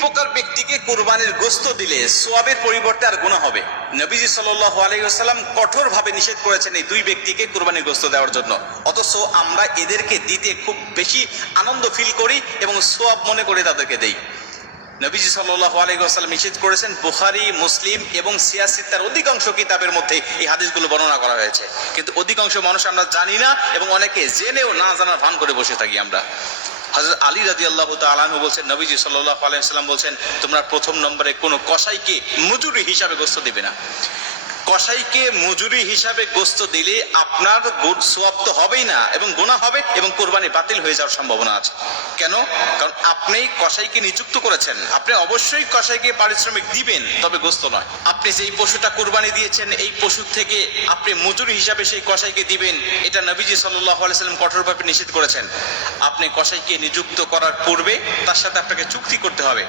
প্রকার ব্যক্তিকে কুরবানির গোশত দিলে সওয়াবের পরিবর্তে আর গুনাহ হবে। নবীজি সাল্লাল্লাহু আলাইহি ওয়াসাল্লাম কঠোরভাবে নিষেধ করেছেন এই দুই ব্যক্তিকে কুরবানির গোশত দেওয়ার জন্য, অথচ আমরা এদেরকে দিতে খুব বেশি আনন্দ ফিল করি এবং সওয়াব মনে করে তাদেরকে দেই। নবীজি সাল্লাল্লাহু আলাইহি ওয়াসাল্লাম নিষেধ করেছেন, বুখারী, মুসলিম এবং সিয়াসিত্তার অধিকাংশ কিতাবের মধ্যে এই হাদিসগুলো বর্ণনা করা হয়েছে, কিন্তু অধিকাংশ মানুষ আমরা জানি না এবং অনেকে জেনেও না জানার ভান করে বসে থাকি আমরা। হযরত আলী রাদিয়াল্লাহু তাআলা আনহু বলছেন, নবীজি সাল্লাল্লাহু আলাইহি ওয়াসাল্লাম বলছেন, তোমরা প্রথম নম্বরে কোনো কসাইকে মজুরি হিসাবে গোশত দিবে না। কসাইকে মজুরি হিসাবে গোশত দিলে আপনার সওয়াব তো হবেই না এবং গুনাহ হবে এবং কুরবানি বাতিল হয়ে যাওয়ার সম্ভাবনা আছে। কেন? কারণ আপনি কসাইকে নিযুক্ত করেছেন, আপনি অবশ্যই কসাইকে পারিশ্রমিক দিবেন, তবে গোশত নয়। আপনি যেই পশুটা কুরবানি দিয়েছেন এই পশু থেকে আপনি মজুরি হিসাবে সেই কসাইকে দিবেন, এটা নবীজি সাল্লাল্লাহু আলাইহি ওয়াসাল্লাম কঠোরভাবে নিষেধ করেছেন। আপনি কসাইকে নিযুক্ত করার পূর্বে তার সাথে আপনাকে চুক্তি করতে হবে।